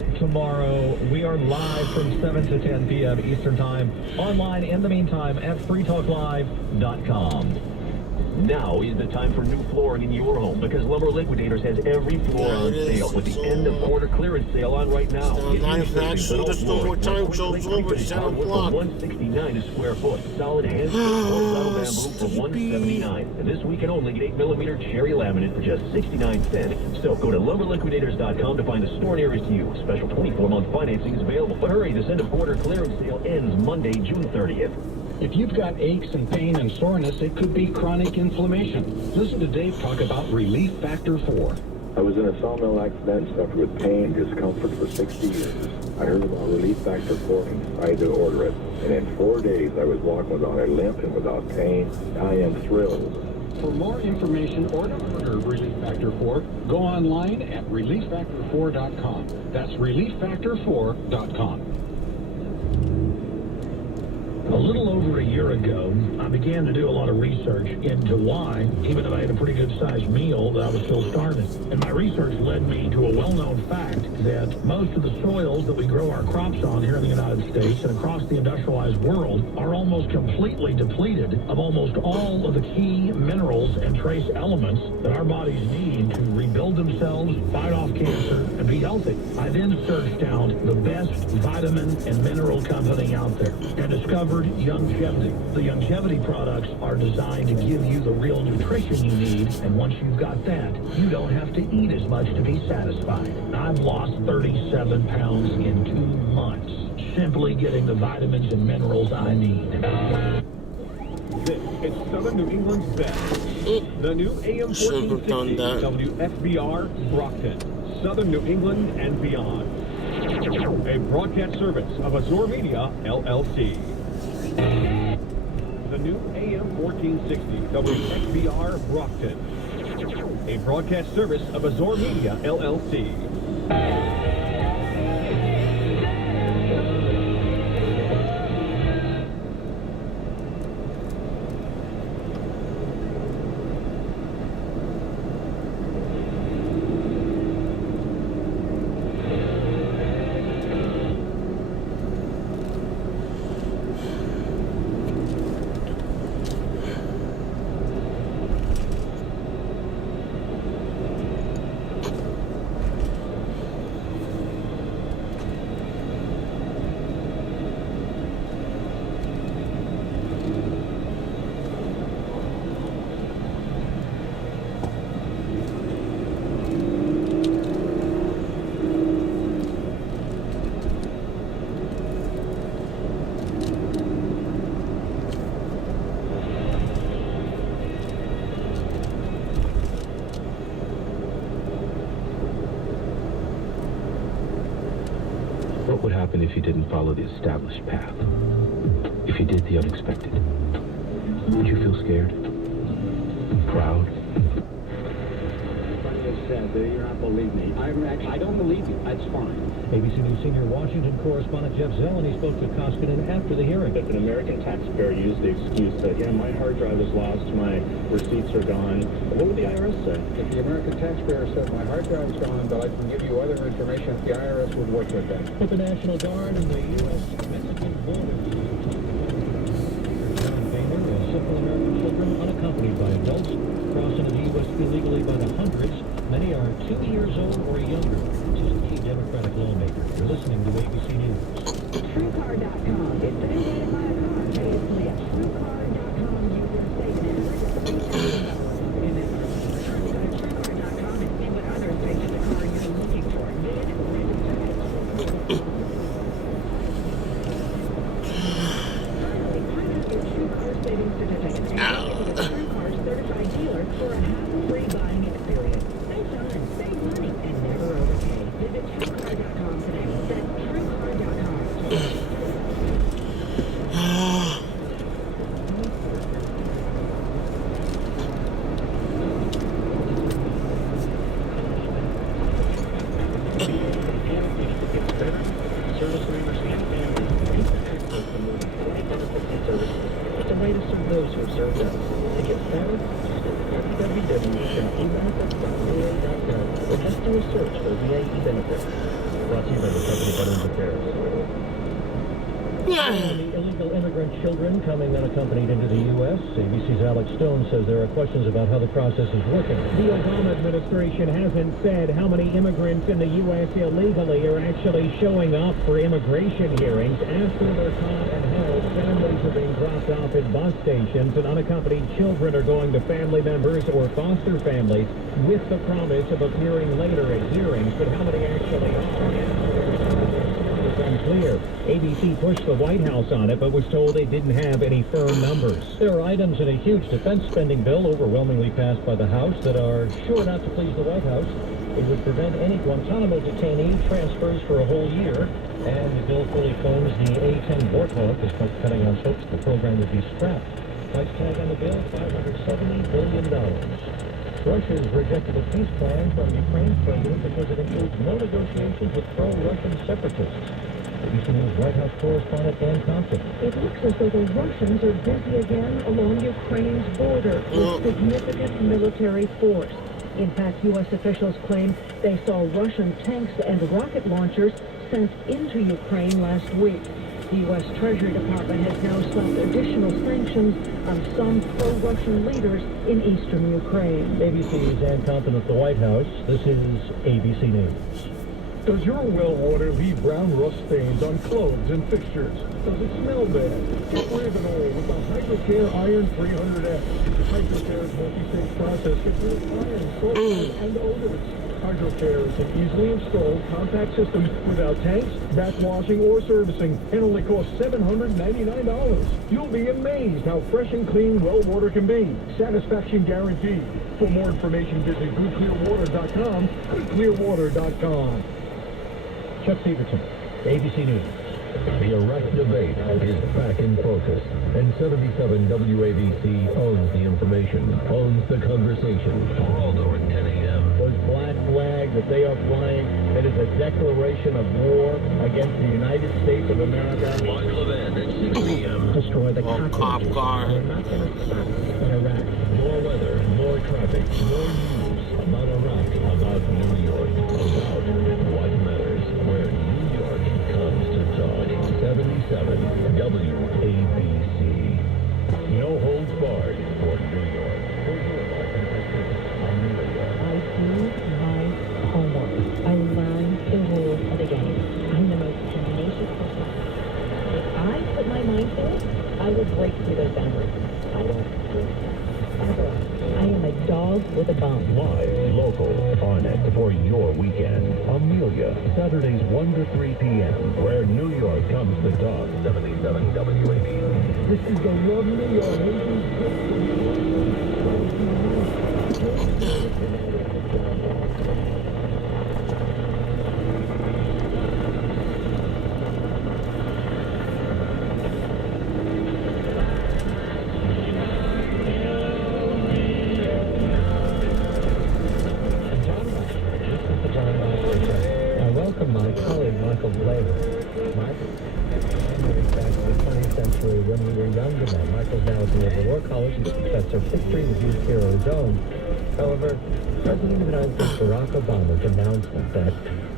Weather tomorrow. We are live from 7 to 10 p.m. Eastern Time. Online in the meantime at freetalklive.com. Now is the time for new flooring in your home because Lumber Liquidators has every floor on sale with the end of quarter clearance sale on right now. Manufacturing just no more time zones over 7 o'clock. $169 a square foot. Solid hand-stitched horizontal bamboo for $179. And this weekend only get 8mm cherry laminate for just 69 cents. So go to lumberliquidators.com to find the store nearest you. Special 24-month financing is available. But hurry, this end of quarter clearance sale ends Monday, June 30th. If you've got aches and pain and soreness, it could be chronic inflammation. Listen to Dave talk about Relief Factor 4. I was in a sawmill accident, suffered with pain, discomfort for 60 years. I heard about Relief Factor 4 and decided to order it. And in 4 days, I was walking without a limp and without pain. I am thrilled. For more information or to order Relief Factor 4, go online at relieffactor4.com. That's relieffactor4.com. A little over a year ago, I began to do a lot of research into why, even though I had a pretty good-sized meal, that I was still starving. And my research led me to a well-known fact that most of the soils that we grow our crops on here in the United States and across the industrialized world are almost completely depleted of almost all of the key minerals and trace elements that our bodies need to rebuild themselves, fight off cancer, and be healthy. I then searched out the best vitamin and mineral company out there and discovered Youngevity. The Youngevity products are designed to give you the real nutrition you need, and once you've got that, you don't have to eat as much to be satisfied. I've lost 37 pounds in 2 months, simply getting the vitamins and minerals I need. This is Southern New England's best. The new AM 1460 WFBR Brockton, Southern New England and beyond. A broadcast service of Azure Media, LLC. The new AM 1460 WXBR Brockton. A broadcast service of Azure Media, LLC. What would happen if you didn't follow the established path? If you did the unexpected? Would you feel scared? Proud? You're not believe me. I don't believe you. That's fine. ABC News senior Washington correspondent Jeff Zeleny spoke to Koskinen after the hearing. If an American taxpayer used the excuse that, yeah, my hard drive is lost, my receipts are gone, what would the IRS say? If the American taxpayer said, my hard drive is gone, but I can give you other information, the IRS would work with that. With the National Guard and the U.S.-Mexican border. A simple American children unaccompanied by adults crossing the U.S. illegally by the hundreds. Many are 2 years old or younger, which is a key Democratic lawmaker. You're listening to ABC News. TrueCar.com. It's been invented by a car. Basically, at TrueCar.com, you can save an average of $3,000 in it. Go to TrueCar.com and see what others take to the car you're looking for. Then register it. Finally, print out your TrueCar savings certificate and take it to the TrueCar certified dealer for a hassle-free buying experience. Save money and never overpay. Visit TrueCar.com today. That's TrueCar.com. It's a way to serve those who have served us. To get started, just go to www.ebenefits.va.gov or just do a search for VA benefits. brought to you by the Company Veterans Affairs. The illegal immigrant children coming unaccompanied into the U.S. ABC's Alex Stone says there are questions about how the process is working. The Obama administration hasn't said how many immigrants in the U.S. illegally are actually showing up for immigration hearings. After they're caught and held, families are being dropped off at bus stations, and unaccompanied children are going to family members or foster families with the promise of appearing later at hearings. But how many actually are? Unclear. ABC pushed the White House on it, but was told they didn't have any firm numbers. There are items in a huge defense spending bill overwhelmingly passed by the House that are sure not to please the White House. It would prevent any Guantanamo detainee transfers for a whole year, and the bill fully funds the A-10 Warthog, despite cutting on hopes the program would be scrapped. Price tag on the bill, $570 billion. Russia's rejected a peace plan from Ukraine's president because it includes no negotiations with pro-Russian separatists. ABC News White House correspondent Dan Thompson. It looks as though the Russians are busy again along Ukraine's border with significant military force. In fact, U.S. officials claim they saw Russian tanks and rocket launchers sent into Ukraine last week. The U.S. Treasury Department has now slapped additional sanctions on some pro-Russian leaders in eastern Ukraine. ABC's Dan Thompson at the White House. This is ABC News. Does your well water leave brown rust stains on clothes and fixtures? Does it smell bad? Get rid of it all with the HydroCare Iron 300X. HydroCare's multi-stage process gets rid of iron, sulfide, and odors. HydroCare is an easily installed compact system without tanks, backwashing, or servicing, and only costs $799. You'll be amazed how fresh and clean well water can be. Satisfaction guaranteed. For more information, visit goodclearwater.com, goodclearwater.com. Chuck Severson, ABC News. The Iraq debate is back in focus, and 77 WABC owns the information, owns the conversation. Geraldo at 10 a.m. Was black flag that they are flying, that is a declaration of war against the United States of America. Mark Levin at 6 p.m. Destroy the cop car. in Iraq. More weather, more traffic, more news about Iraq, about New York, about what matters, where New York comes to talk. 77 WABC. No holds barred for New York. I do my homework. I learn the rules of the game. I'm the most tenacious person. If I put my mind to it, I will break through those boundaries. I won't. I am a dog with a bone. Live, local, on it for your weekend. Amelia, Saturdays 1 to 3 p.m. Where New York comes to talk. 77 WABC. This is the Love New York. My colleague, Michael Blair. Michael, back in the 20th century when we were younger men. Michael's now at the Naval War College. He's professor of history with Youth Heroes Zone. However, President of the United States Barack Obama's announcement that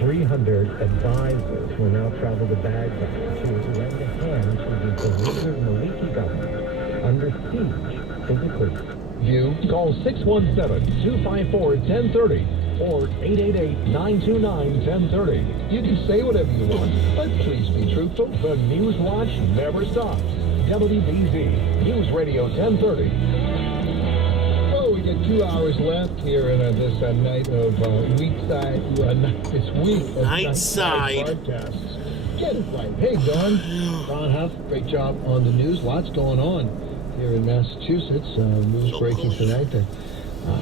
300 advisors will now travel to Baghdad to lend a hand to the beleaguered Maliki government under siege physically. You call 617-254-1030. or 888-929-1030. You can say whatever you want, but please be truthful. The News Watch never stops. WBZ, News Radio 1030. Oh, we get 2 hours left here in this night of this week of Nightside broadcasts. Get it right. Hey, Don Huff, great job on the news. Lots going on here in Massachusetts. News breaking tonight.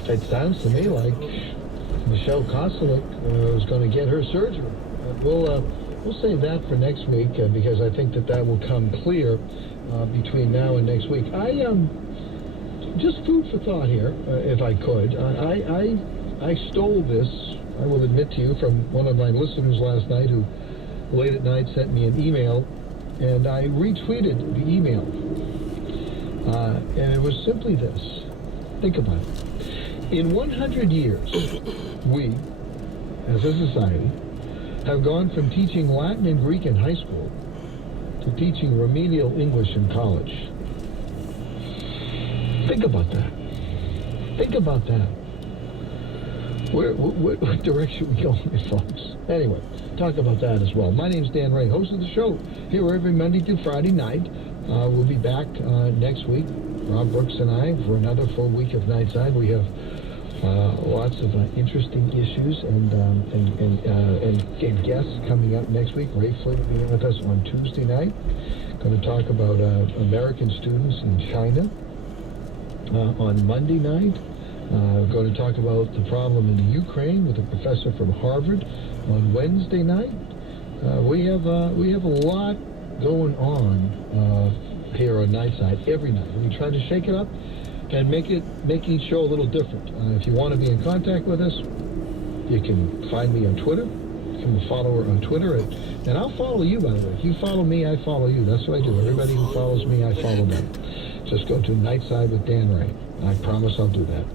It sounds to me like Michelle Kostelik is going to get her surgery. We'll save that for next week because I think that will come clear between now and next week. Just food for thought here, if I could. I stole this, I will admit to you, from one of my listeners last night who late at night sent me an email, and I retweeted the email. And it was simply this. Think about it. In 100 years, we, as a society, have gone from teaching Latin and Greek in high school to teaching remedial English in college. Think about that. Think about that. What direction we going, folks? Anyway, talk about that as well. My name's Dan Ray, host of the show here every Monday through Friday night. We'll be back next week, Rob Brooks and I, for another full week of Nightside. We have lots of interesting issues and guests coming up next week. Ray Flynn will be with us on Tuesday night. Going to talk about American students in China. On Monday night, we're going to talk about the problem in the Ukraine with a professor from Harvard. On Wednesday night, we have a lot going on here on Nightside every night. We try to shake it up and make each show a little different. If you want to be in contact with us, you can find me on Twitter. Become a follower on Twitter, and I'll follow you, by the way. If you follow me, I follow you. That's what I do. Everybody who follows me, I follow them. Just go to Nightside with Dan Ray. I promise I'll do that.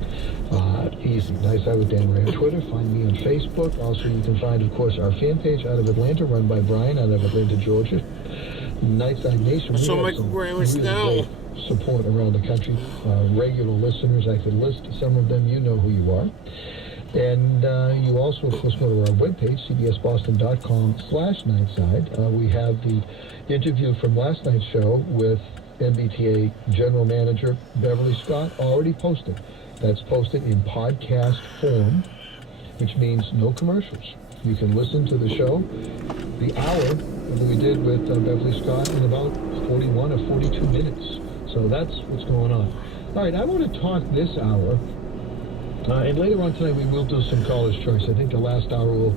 Easy. Nightside with Dan Ray on Twitter. Find me on Facebook. Also, you can find, of course, our fan page out of Atlanta, run by Brian out of Atlanta, Georgia. Nightside Nation. So Michael Graham is now. Support around the country. Regular listeners, I could list some of them. You know who you are. And you also, of course, go to our webpage, cbsboston.com/Nightside. We have the interview from last night's show with MBTA General Manager Beverly Scott already posted. That's posted in podcast form, which means no commercials. You can listen to the show, the hour that we did with Beverly Scott, in about 41 or 42 minutes. So that's what's going on. All right, I want to talk this hour, and later on tonight we will do some college choice. I think the last hour we'll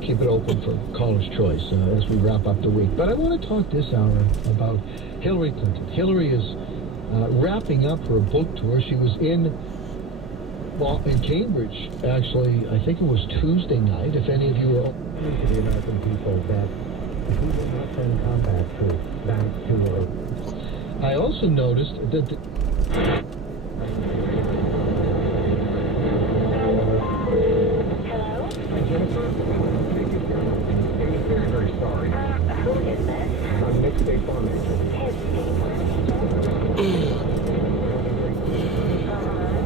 keep it open for college choice as we wrap up the week. But I want to talk this hour about Hillary Clinton. Hillary is wrapping up her book tour. She was in Cambridge, actually. I think it was Tuesday night. If any of you were to the American people that we will not send combat troops back to Europe. I also noticed that Jennifer, I'm very, very sorry. Who is this? I'm Nick State Farm Agent.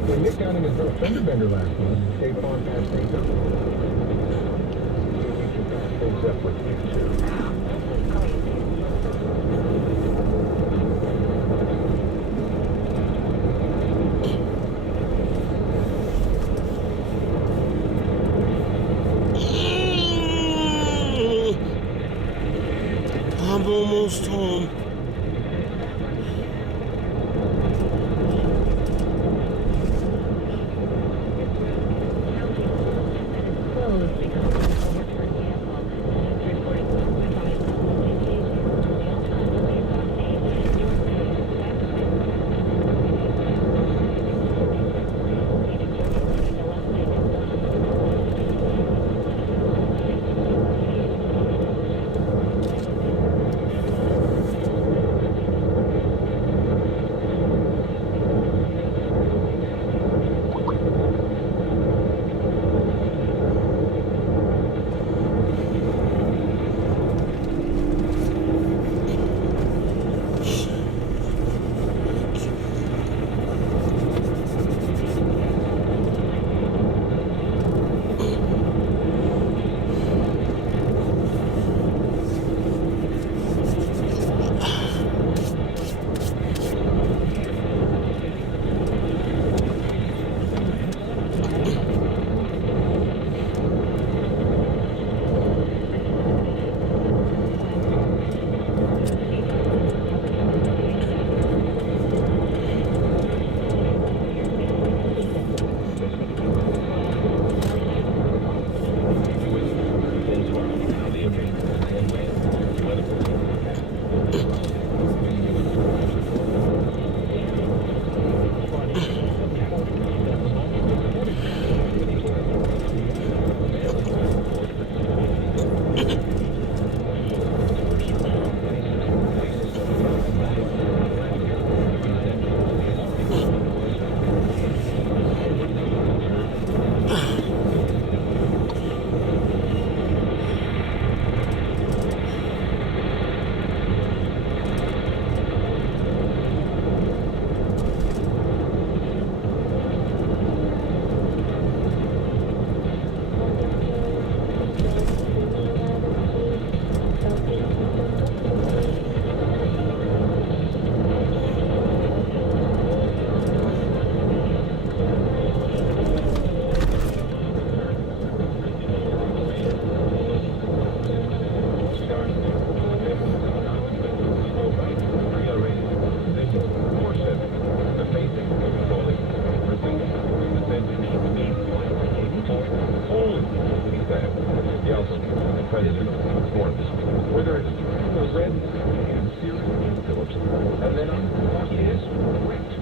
When Nick Downing has been a fender bender last month, State Farm passed things up. We should pass things up with you too. I'm almost home. More of this. Whether it's red and Phillips, and then on is great.